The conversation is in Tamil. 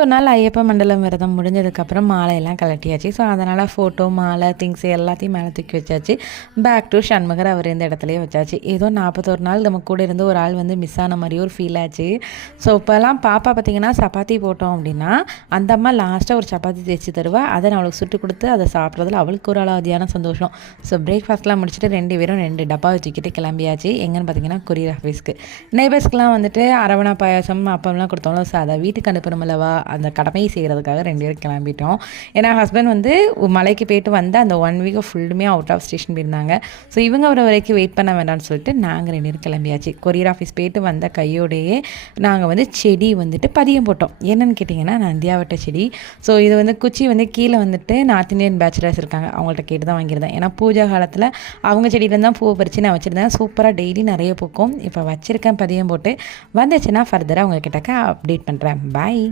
ஒரு நாள் ஐயப்ப மண்டலம் விரதம் முடிஞ்சதுக்கப்புறம் மாலையெல்லாம் கலட்டியாச்சு. ஸோ அதனால் ஃபோட்டோ, மாலை, திங்ஸ் எல்லாத்தையும் மேலே தூக்கி வச்சாச்சு. பேக் டு சண்முகர் அவர் இந்த இடத்துலையே வச்சாச்சு. ஏதோ 41 நாள் நம்ம கூட இருந்து ஒரு ஆள் வந்து மிஸ் ஆன மாதிரியே ஒரு ஃபீல் ஆச்சு. ஸோ இப்போல்லாம் பாப்பா பார்த்திங்கன்னா சப்பாத்தி போட்டோம் அப்படின்னா அந்த அம்மா லாஸ்ட்டாக ஒரு சப்பாத்தி தேய்ச்சி தருவா. அதை நான் அவளுக்கு சுட்டு கொடுத்து அதை சாப்பிட்றதுல அவளுக்கு ஒரு அளவுதியான சந்தோஷம். ஸோ பிரேக்ஃபாஸ்ட்லாம் முடிச்சுட்டு 2 பேரும் 2 டப்பா வச்சுக்கிட்டு கிளம்பியாச்சு. எங்கன்னு பார்த்தீங்கன்னா கொரியர் ஆஃபீஸ்க்கு. நெய்பர்ஸ்க்கெலாம் வந்துட்டு அரவணா பாயாசம் அப்பம்லாம் கொடுத்தோம்ல. ஸோ அதை வீட்டுக்கு அனுப்பணுமில்லவா, அந்த கடமையை செய்கிறதுக்காக 2 பேரும் கிளம்பிட்டோம். ஏன்னா ஹஸ்பண்ட் வந்து மலைக்கு போயிட்டு வந்து அந்த 1 வீக் ஃபுல்லுமே அவுட் ஆஃப் ஸ்டேஷன் போயிருந்தாங்க. ஸோ இவங்க வர வரைக்கும் வெயிட் பண்ண வேண்டாம்னு சொல்லிட்டு நாங்கள் 2 பேரும் கிளம்பியாச்சு. கொரியர் ஆஃபீஸ் போயிட்டு வந்த கையோடையே நாங்கள் வந்து செடி வந்துட்டு பதியம் போட்டோம். என்னென்னு கேட்டிங்கன்னா நந்தியாவட்ட செடி. ஸோ இது வந்து குச்சி வந்து கீழே வந்துட்டு நார்த் இந்தியன் பேச்சுலர்ஸ் இருக்காங்க, அவங்கள்ட்ட கேட்டு தான் வாங்கியிருந்தேன். ஏன்னா பூஜா காலத்தில் அவங்க செடியிலேருந்து தான் பூவை பறித்து நான் வச்சுருந்தேன். சூப்பராக டெய்லி நிறைய பூக்கும். இப்போ வச்சுருக்கேன் பதியம் போட்டு. வந்துச்சுன்னா ஃபர்தராக அவங்க கிட்டக்க அப்டேட் பண்ணுறேன். பாய்.